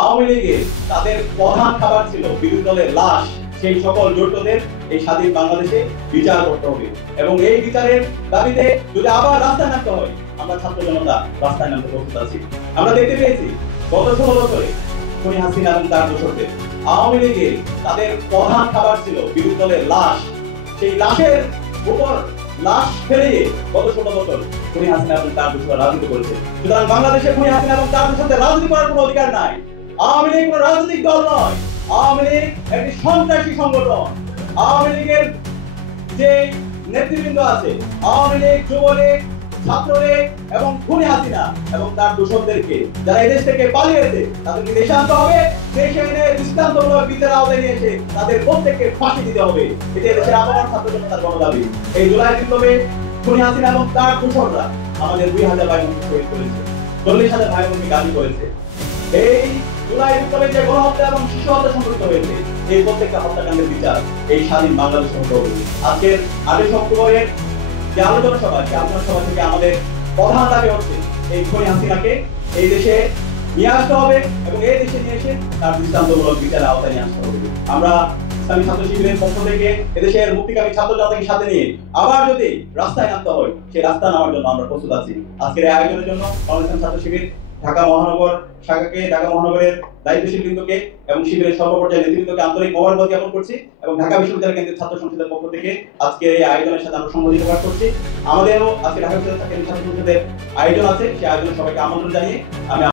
আওয়ামী লীগের তাদের প্রধান খাবার ছিল বিরোধী দলের লাশ। সেই সকল জড়িতদের এই স্বাধীন বাংলাদেশে বিচার করতে হবে এবং এই বিচারের দাবিতে যদি আবার রাস্তায় নামতে হয়, আমরা ছাত্র জনতা রাস্তায় নামতে প্রস্তুত আছি। আমরা দেখতে পেয়েছি গত 16 বছরে খুনি হাসিনা এবং তার দোসরদের আওয়ামী লীগের তাদের প্রধান খাবার ছিল বিরোধী দলের লাশ। সেই লাশের উপর লাশ ফেলিয়ে গত 16 বছর খুনি হাসিনা এবং তার দোসররা রাজনীতি করেছে। সুতরাং বাংলাদেশে খুনি হাসিনা এবং তার দোসরদের রাজনীতি করার কোনো অধিকার নাই। আওয়ামী লীগ কোনো রাজনৈতিক দল নয়, আওয়ামী লীগ একটি সন্ত্রাসী সংগঠন। আওয়ামী লীগের যে নেতৃবৃন্দ আছে, আওয়ামী লীগ, যুবলীগ, ছাত্রলীগ এবং খুনি হাসিনা এবং তার দোসরদেরকে যারা এদেশ থেকে পালিয়েছে তাদেরকে দেশে আনতে হবে। দেশে এনে দৃষ্টান্তমূলক বিচারের আওতায় নিয়ে এসে তাদের প্রত্যেককে ফাঁসি দিতে হবে। এটা দেশের আবহাওয়ার ছাত্র জনতার গণদাবি। এই জুলাই বিপ্লবে খুনি হাসিনা এবং তার দোসররা আমাদের 2000 ভাই বোনকে শহীদ করেছে, 40,000 ভাই বোনকে গাজী করেছে। এই জুলাই বিপ্লবে যে গণহত্যা এবং শিশু হত্যা সংঘটিত হয়েছে, এই প্রত্যেকটা হত্যাকাণ্ডের বিচার এই স্বাধীন বাংলাদেশে হতে হবে। আজকের 28 অক্টোবরের যে আলোচনা সভা থেকে আমাদের প্রধান দাবি হচ্ছে এই খুনি হাসিনাকে এই দেশে নিয়ে আসতে হবে এবং এই দেশে নিয়ে এসে তার দৃষ্টান্তমূলক বিচারের আওতায় নিয়ে আসতে হবে। আমরা ইসলামী ছাত্র শিবিরের পক্ষ থেকে এদেশের মুক্তিকামী ছাত্র জনতাকে সাথে নিয়ে আবার যদি রাস্তায় নামতে হয়, সেই রাস্তা নামার জন্য আমরা প্রস্তুত আছি। আজকের এই আয়োজনের জন্য বাংলাদেশ ছাত্র শিবির ঢাকা মহানগর শাখাকে, ঢাকা মহানগরের দায়িত্বশীল বৃন্দকে এবং শিবিরের সর্বপর্যায়ের নেতৃবৃন্দকে আন্তরিক মোবারকবাদ জ্ঞাপন করছি এবং ঢাকা বিশ্ববিদ্যালয় কেন্দ্রীয় ছাত্র সংসদের পক্ষ থেকে আজকে এই আয়োজনের সাথে আমরা সংগতি প্রকাশ করছি। আমাদেরও আজকে ঢাকা বিশ্ববিদ্যালয় ছাত্র সংসদের আয়োজন আছে, সেই আয়োজনে সবাইকে আমন্ত্রণ জানিয়ে আমি